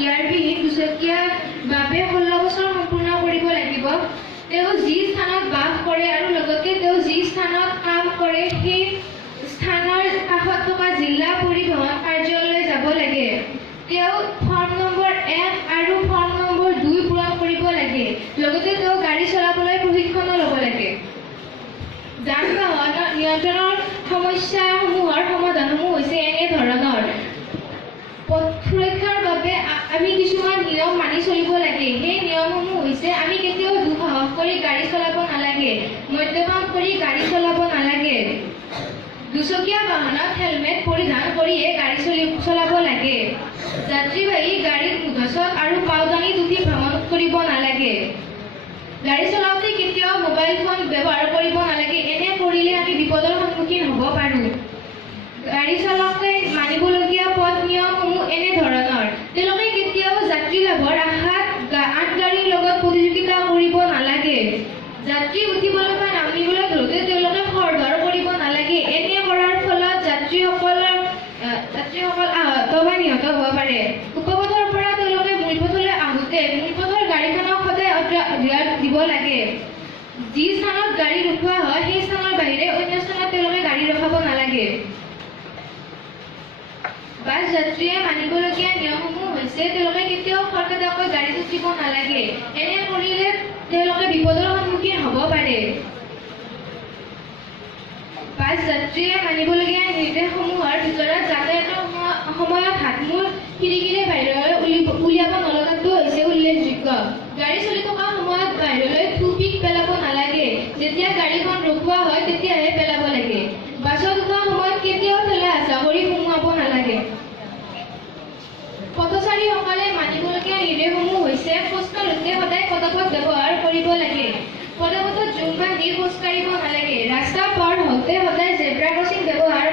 ইয়াৰ বিহীন দুচকীয়া বাবে 16 বছৰ সম্পূৰ্ণ কৰিব লাগিব। তেওঁ যি স্থানত বাস কৰে আৰু লগতে তেওঁ যি স্থানত কাম কৰে সেই স্থানৰ কাষত থকা জিলা পৰিবহণ কাৰ্যালয়লৈ যাব লাগে। তেওঁ ফৰ্ম নম্বৰ 1 আৰু ফৰ্ম নম্বৰ 2 পূৰণ কৰিব লাগে। লগতে তেওঁ গাড়ী চলাবলৈ প্ৰশিক্ষণ ল'ব লাগে। যান-বাহন নিয়ন্ত্ৰণৰ সমস্যাসমূহৰ সমাধানসমূহ হৈছে এনে ধৰণৰ। পথ সুৰক্ষাৰ বাবে আমি কিছুমান নিয়ম মানি চলিব লাগে। সেই নিয়মসমূহ হৈছে আমি কেতিয়াও দুঃসাহস কৰি গাড়ী চলাব নালাগে, মদ্যপান কৰি গাড়ী চলাব নালাগে, দুচকীয়া বাহনত হেলমেট পৰিধান কৰিয়ে গাড়ী চলাব লাগে, যাত্ৰীবাহী গাড়ীত মুধচক আৰু পাউদানি উঠি ভ্ৰমণ কৰিব নালাগে, গাড়ী চলাওঁতে কেতিয়াও মোবাইল ফোন ব্যৱহাৰ কৰিব নালাগে। এনে কৰিলে আমি বিপদৰ সন্মুখীন হ'ব পাৰোঁ। গাড়ী চালকে মানিবলগীয়া পথ নিয়মসমূহ এনে ধৰণৰ। তেওঁলোকে কেতিয়াও যাত্ৰী লাভৰ আশাত আন গাড়ীৰ লগত প্ৰতিযোগিতা কৰিব নালাগে। যাত্ৰী উঠিবলৈ বা নামিবলৈ ধৰোঁতে তেওঁলোকে খৰধৰ কৰিব নালাগে। এনে কৰাৰ ফলত যাত্ৰীসকল আহত বা নিহত হ'ব পাৰে। উপপথৰ পৰা তেওঁলোকে মূলপথলৈ আহোঁতে মূলপথৰ গাড়ীখনক সদায় অগ্ৰাধিকাৰ দিব লাগে। যি স্থানত গাড়ী ৰখোৱা হয় সেই স্থানৰ বাহিৰে অন্য স্থানত তেওঁলোকে গাড়ী ৰখাব নালাগে। বাছ যাত্ৰীয়ে মানিবলগীয়া নিয়মসমূহ হৈছে তেওঁলোকে কেতিয়াও খৰখেদাকৈ গাড়ীত উঠিব নালাগে। এনে কৰিলে তেওঁলোকে বিপদৰ সন্মুখীন হ'ব পাৰে। বাছ যাত্ৰীয়ে মানিবলগীয়া নিৰ্দেশসমূহৰ ভিতৰত যাতায়াতৰ সময়ত হাত-মুখ খিৰিকীৰে বাহিৰলৈ উলিয়াব নলগাটো হৈছে উল্লেখযোগ্য। গাড়ী চলি থকা সময়ত বাহিৰলৈ থু-পিক পেলাব নালাগে। যেতিয়া গাড়ীখন ৰখোৱা হয় তেতিয়াহে পেলাব লাগে। বাছত উঠা সময়ত কেতিয়াও ঠেলা হেঁচা কৰি সোমোৱাব নালাগে। পথচাৰীসকলে মানিবলগীয়া নিৰ্দেশসমূহ হৈছে খোজ কাঢ়োঁতে সদায় পদপথ ব্যৱহাৰ কৰিব লাগে। পদপথত জোং বান্ধি খোজ কাঢ়িব নালাগে। ৰাস্তা পাৰ হওঁতে সদায় জেব্ৰা ক্ৰছিং ব্যৱহাৰ